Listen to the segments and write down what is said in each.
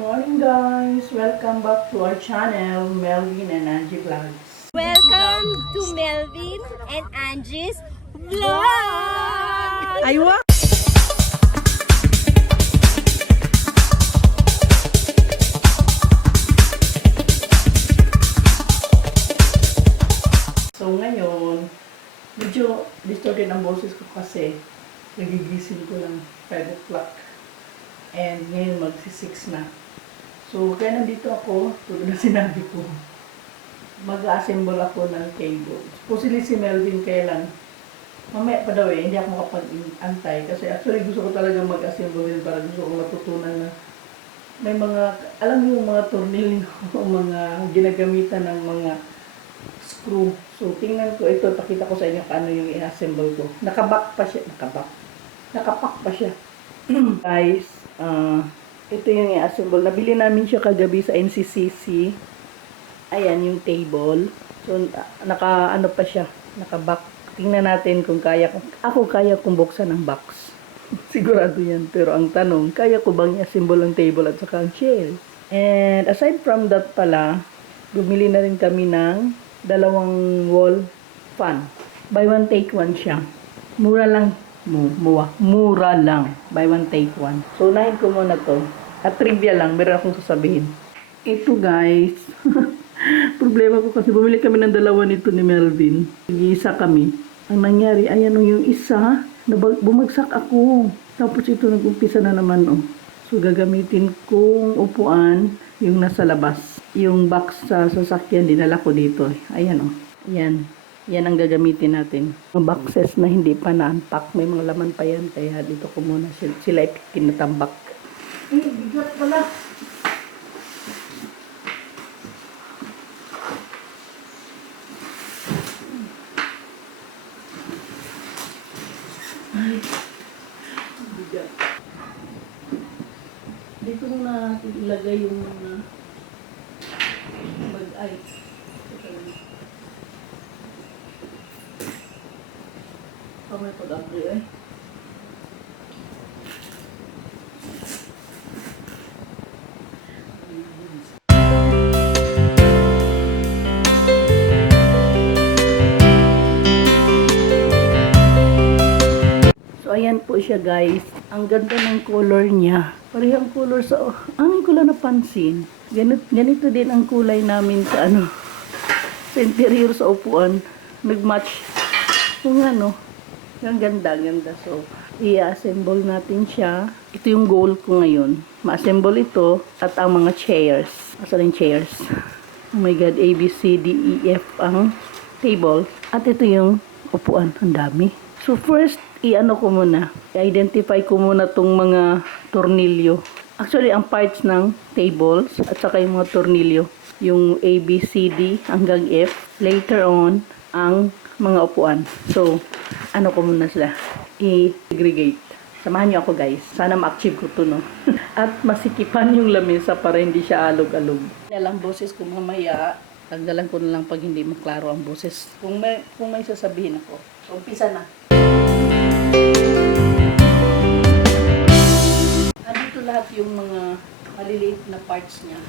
morning guys! Welcome back to our channel, Melvin and Angie Vlogs. Welcome to Melvin and Angie's Vlog! Aywa! So ngayon, medyo distorted ang boses ko kasi nagigising ko lang 5 o'clock. And ngayon magsi-6 na. So, kaya nandito ako, tulad na sinabi ko, mag-assemble ako ng cable. Supposedly si Melvin kaya lang, mamaya pa daw hindi ako makapag-antay. Kasi actually gusto ko talaga mag-assemble din para gusto ko matutunan na may mga, alam mo yung mga tornilyo o mga ginagamitan ng mga screw. So, tingnan ko ito, pakita ko sa inyo paano yung i-assemble ko. Nakapak pa siya. Guys, ito yung i-assemble. Nabili namin siya kagabi sa NCCC. Ayan yung table. So, naka-ano pa siya. Naka-box. Tingnan natin kung kaya. Ako kaya kong buksan ng box. Sigurado yan. Pero ang tanong, kaya ko bang i-assemble ang table at saka ang chair? And aside from that pala, bumili na rin kami ng dalawang wall fan. Buy one, take one siya. Mura lang. Mura lang. Buy one, take one. So, unahin ko muna to. At trivia lang, meron akong sasabihin. Ito guys, problema ko kasi bumili kami ng dalawa nito ni Melvin. Nag-iisa kami. Ang nangyari, ayan yung isa, bumagsak ako. Tapos ito nag-umpisa na naman. Oh. So, gagamitin kong upuan yung nasa labas. Yung box sa sasakyan, dinala ko dito. Ayan oh. Ayan. Yan ang gagamitin natin. Mga boxes na hindi pa na-unpack. May mga laman pa yan. Kaya dito ko muna sila ikinatambak. Bigat pala. Ay. Bigat. Dito muna ilagay yung mga bag-ay. May pag-abri eh. So ayan po siya guys. Ang ganda ng color niya. Parehong color sa ang ko lang napansin. Ganito din ang kulay namin sa sa interior sa upuan. Nag-match. Kung ang ganda. So, i-assemble natin siya. Ito yung goal ko ngayon. Ma-assemble ito at ang mga chairs. Asan yung chairs? Oh my God, A, B, C, D, E, F ang table. At ito yung upuan. Ang dami. So, first, ko muna. I-identify ko muna tong mga tornilyo. Actually, ang parts ng tables at saka yung mga tornilyo. Yung A, B, C, D hanggang F. Later on, ang mga upuan. So, ko muna sila. I-aggregate. Samahan niyo ako guys. Sana ma-achieve ko to, no? At masikipan yung lamesa para hindi siya alog-alog. Nalang boses ko mamaya. Tanggalan ko na lang pag hindi maklaro ang boses. Kung may sasabihin ako. So, umpisa na. Andito lahat yung mga maliliit na parts niya.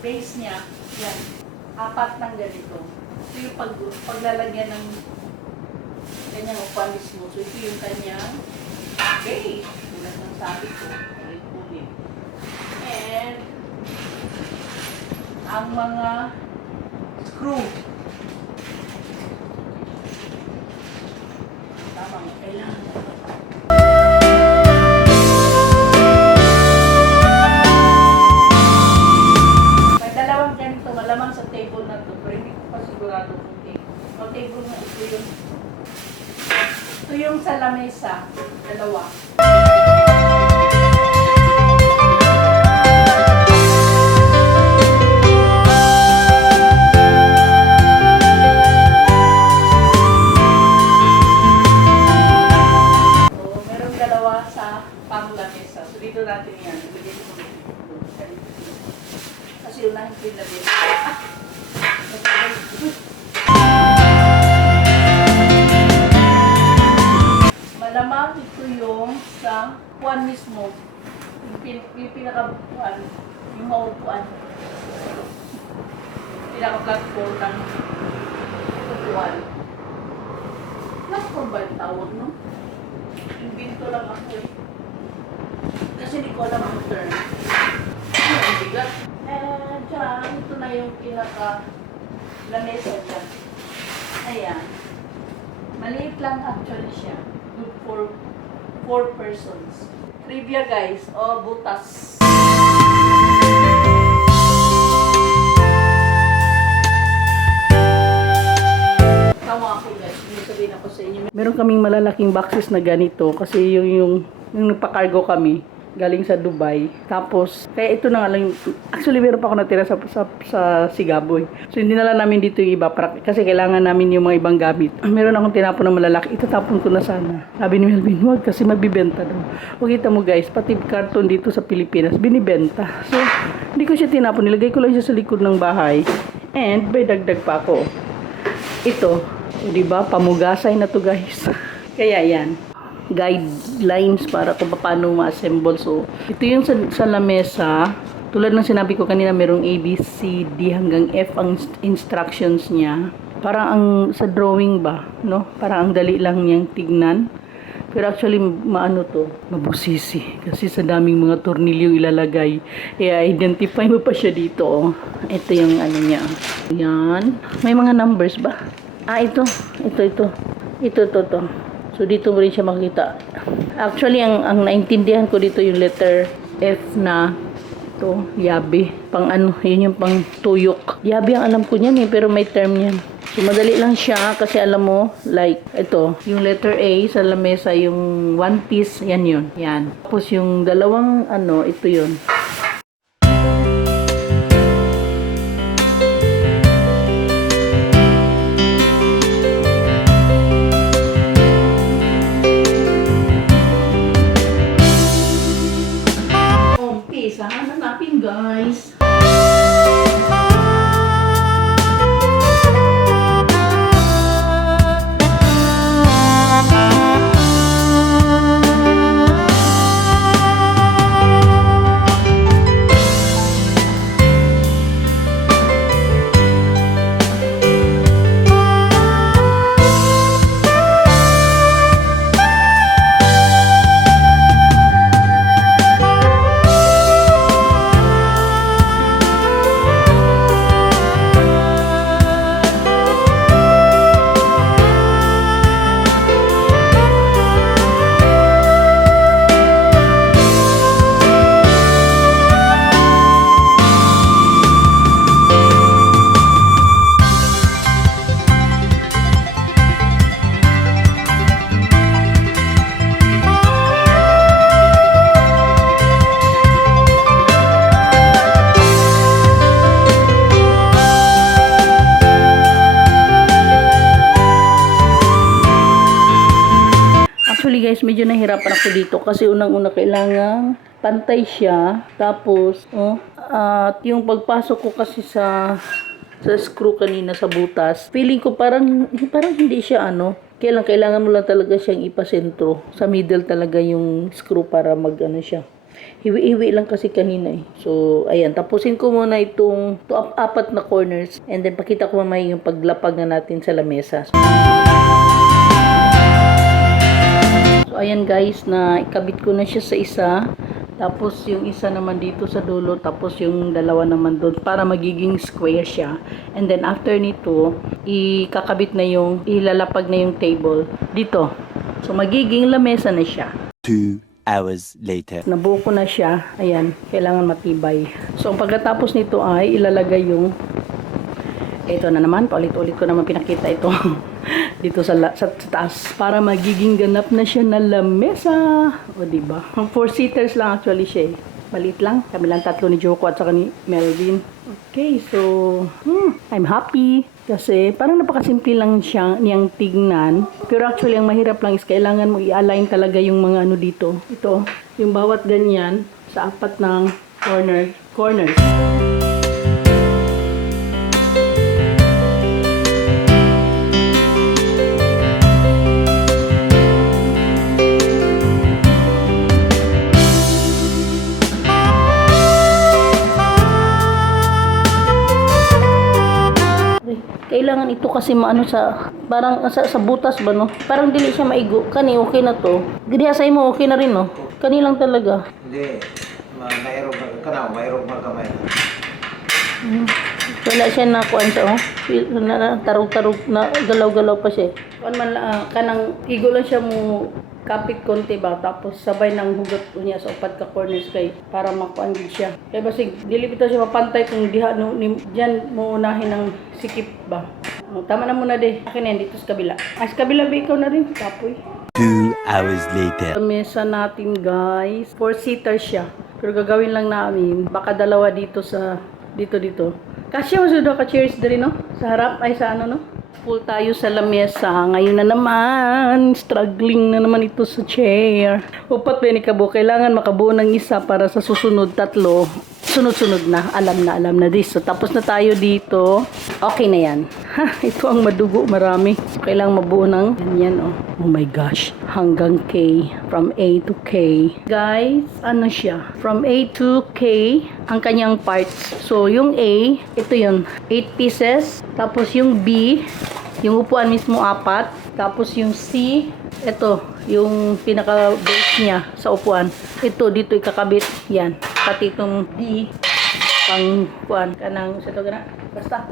Base niya, yan, 4 ng ganito. Ito yung paglalagyan ng kanyang upuan mismo. So, ito yung kanyang base. Tulad ng sabi ko, ulit-ulit. And, ang mga screw. Tama, kailangan. Malamang sa table na to, pero hindi ko pa sigurado kung table. O table na ito yung sa lamesa, dalawa. natin yan. Ibigay ko muna dito. Kasi unahin ko yung labi. Malamang ito yung sa kuwan mismo. Yung pinaka-kuwan. Yung maupuan. Pinaka-platform ng upuan. Platform ba yung tawag, no? Yung binto lang ako eh. Kasi hindi ko alam ang term. Ang bigat. Diyan, ito na yung pinaka-lamesa dyan. Ayan. Maliit lang actually siya. Good for 4 persons. Trivia guys. O, butas. Tama ako guys. Hindi sabihin ako sa inyo. Meron kaming malalaking boxes na ganito kasi yung nagpa-cargo kami galing sa Dubai. Tapos, kaya ito na nga lang. Actually, meron pa ako natira sa Sigaboy. So, hindi na lang namin dito yung iba kasi kailangan namin yung mga ibang gamit. Meron akong tinapon na malalaki. Itatapon ko na sana. Sabi ni Melvin, wag kasi mabibenta daw. O kita mo guys, pati karton dito sa Pilipinas, binibenta. So, hindi ko siya tinapon. Nilagay ko lang siya sa likod ng bahay. And, may dagdag pa ako. Ito, di ba? Pamugasay na to guys. Kaya yan. Guidelines para kung paano ma-assemble. So, ito yung sa lamesa. Tulad ng sinabi ko kanina, merong A, B, C, D hanggang F ang instructions niya. Parang ang sa drawing ba, no? Parang ang dali lang niyang tignan. Pero actually, maano to? Mabusisi. Kasi sa daming mga tornilyo ilalagay. I-identify mo pa siya dito. Oh. Ito yung ano niya. Yan. May mga numbers ba? Ito. Ito. So, dito mo rin siya makita. Actually, ang naintindihan ko dito yung letter F na ito, yabe. Pang ano, yun yung pang tuyok. Yabe ang alam ko niyan pero may term yan. So, madali lang siya kasi alam mo, like, ito, yung letter A sa lamesa, yung one piece, yan yun. Yan. Tapos yung dalawang ano, ito yun. Hanapin guys. Actually guys, medyo nahirapan ako dito kasi unang-una kailangan pantay siya. Tapos, at yung pagpasok ko kasi sa screw kanina sa butas, feeling ko parang hindi siya kailangan mo lang talaga siyang ipasentro. Sa middle talaga yung screw para mag siya. Hiwi-hiwi lang kasi kanina eh. So, ayan. Tapusin ko muna itong 4 na corners. And then, pakita ko mamaya yung paglapag na natin sa lamesa. So, ayan guys, na ikabit ko na siya sa isa. Tapos, yung isa naman dito sa dulo. Tapos, yung dalawa naman doon para magiging square siya. And then, after nito, ilalapag na yung table dito. So, magiging lamesa na siya. 2 hours later. Nabuo ko na siya. Ayan, kailangan matibay. So, pagkatapos nito ay ilalagay yung ito na naman, paulit-ulit ko naman pinakita ito dito sa taas para magiging ganap na siya na lamesa. O diba? 4-seaters lang actually siya eh. Maliit lang. Kami lang 3 ni Joko at saka ni Melvin. Okay, so I'm happy kasi parang napakasimple lang niyang tignan. Pero actually ang mahirap lang is kailangan mo i-align talaga yung mga dito. Ito, yung bawat ganyan. sa apat ng corners. Kailangan ito kasi maano sa parang sa butas ba no? Parang dili siya maigo. Kani okay na to. Diha sa imo okay na rin no. Kani lang talaga. Hindi, mairog na kamay. Wala siya na kuan sa tarog-tarog na galaw-galaw pa siya. Kuan man kanang igo lang siya mo kapit konti ba tapos sabay nang hugot niya sa upat ka corners kay para makuan gid siya. Kay basig dili bitaw siya mapantay kung diha no diyan mo unahin ng sikip ba. Tama na muna de. Akin na dito sa kabila. Sa kabila ba ikaw na rin kapoy. 2 hours later. Sa mesa natin guys, 4-seater siya. Pero gagawin lang namin, baka dalawa dito sa dito. Kasi masudo ka chairs din no? Sa harap ay sa ano no? Full tayo sa lamesa. Ngayon na naman, struggling na naman ito sa chair. Upat ba ni Kabo? Kailangan makabuo ng isa para sa susunod 3. Sunod-sunod na. Alam na this. So, tapos na tayo dito. Okay na yan. Ito ang madugo. Marami. So, kailangan mabuo ng ganyan. Oh my gosh. Hanggang K. From A to K. Guys, ano siya? From A to K, ang kanyang parts. So, yung A, ito yun. 8 pieces. Tapos yung B, yung upuan mismo 4. Tapos yung C, ito, yung pinaka-base niya sa upuan. Ito, dito ikakabit. Yan. Pati itong D, pang upuan. Kanang, ito gana. Basta,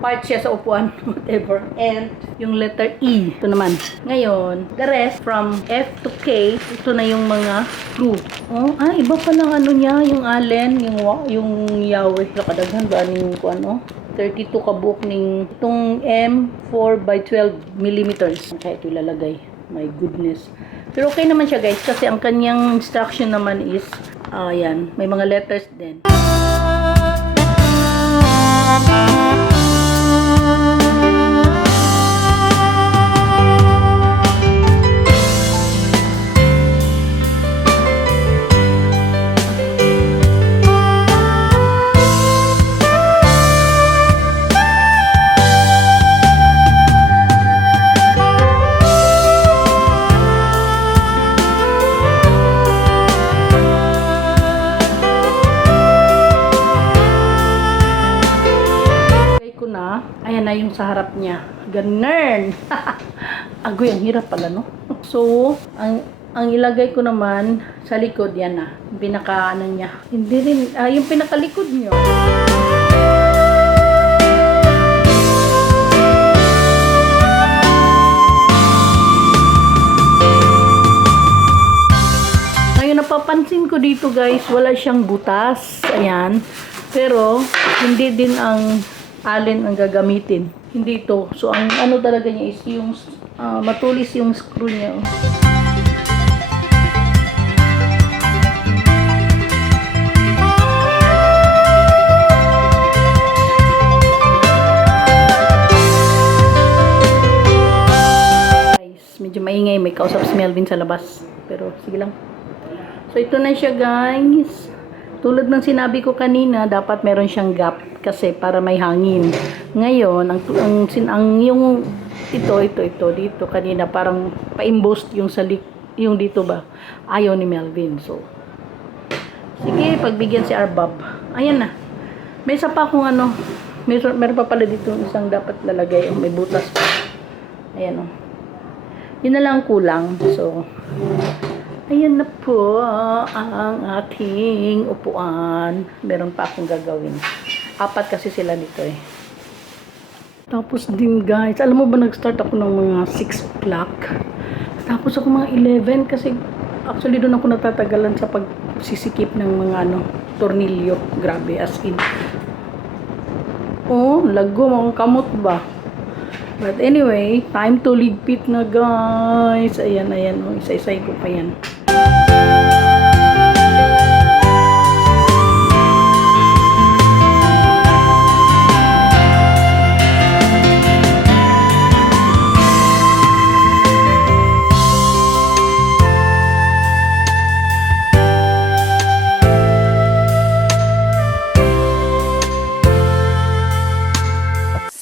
part siya sa upuan. Whatever. And, yung letter E. Ito naman. Ngayon, the rest, from F to K, ito na yung mga screw. Oh, iba pa lang ano niya. Yung allen, yung Yahweh. Nakadaghan ba yung kuan, 32 kabuok ng itong M4 by 12 millimeters. Kaya ito ilalagay. My goodness. Pero okay naman siya guys kasi ang kanyang instruction naman is yan, may mga letters din. Ayan na yung sa harap niya. Ganun. Agoy, ang hirap pala, no? So, ang ilagay ko naman sa likod, yan na. Yung pinaka, ano niya. Hindi rin, yung pinakalikod niyo. Ngayon, napapansin ko dito, guys, wala siyang butas. Ayan. Pero, hindi din ang allen ang gagamitin. Hindi ito. So, ang ano talaga niya is yung matulis yung screw niya. Guys, medyo maingay. May kausap si Melvin sa labas. Pero, sige lang. So, ito na siya guys. Tulad ng sinabi ko kanina, dapat meron siyang gap kasi para may hangin. Ngayon, yung ito dito kanina parang pa-embossed yung yung dito ba. Ayaw ni Melvin. So, sige, pagbigyan si Arbab. Ayan na. May isa pa akong meron pa pala dito isang dapat lalagay. May butas pa. Ayan Yun na lang kulang. So, ayan na po ang ating upuan. Meron pa akong gagawin. 4 kasi sila dito Tapos din guys, alam mo ba nag-start ako ng mga 6 o'clock. Tapos ako mga 11 kasi actually doon ako natatagalan sa pagsisikip ng mga tornilyo. Grabe, as in. Lago, mga kamot ba? But anyway, time to ligpit na guys. Ayan. Isa-isay ko pa yan.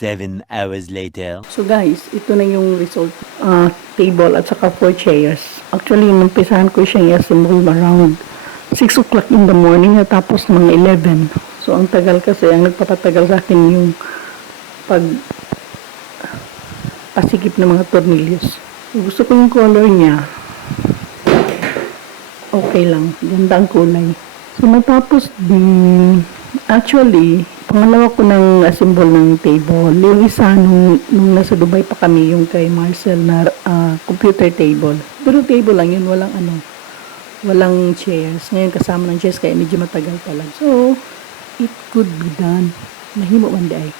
7 hours later. So guys, ito na yung result. Table at saka 4 chairs. Actually, numpisahan ko siyang i-assemble around 6 o'clock in the morning at tapos mga 11. So ang tagal kasi, ang nagpapatagal sa akin yung pag pasikip ng mga tornillos. So, gusto ko yung color niya. Okay lang. Ganda ang kulay. So natapos din, actually, pangalawa ko ng assemble ng table. Yung isa, nung nasa Dubai pa kami, yung kay Marcel na computer table. Pero table lang yun, walang chairs. Ngayon kasama ng chairs, kaya medyo matagal talaga. So, it could be done. Mahimo man di ay.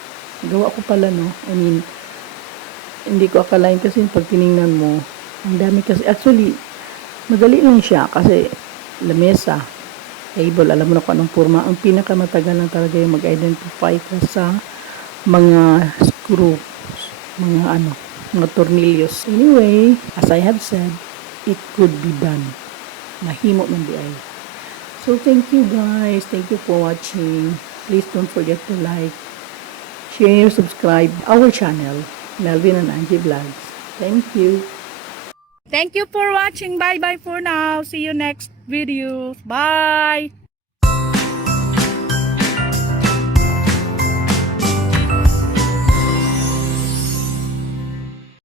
Gawa ko pala, no? I mean, hindi ko akalain kasi pag tiningnan mo, ang dami kasi, actually, madali lang siya kasi lamesa, table, alam mo na kung anong forma. Ang pinakamatagal lang talaga yung mag-identify ka sa mga screw, mga tornillos. Anyway, as I have said, it could be done. Mahimo man di ay. So, thank you guys. Thank you for watching. Please don't forget to like, share, subscribe our channel, Melvin and Angie Vlogs. Thank you. Thank you for watching. Bye-bye for now. See you next video. Bye!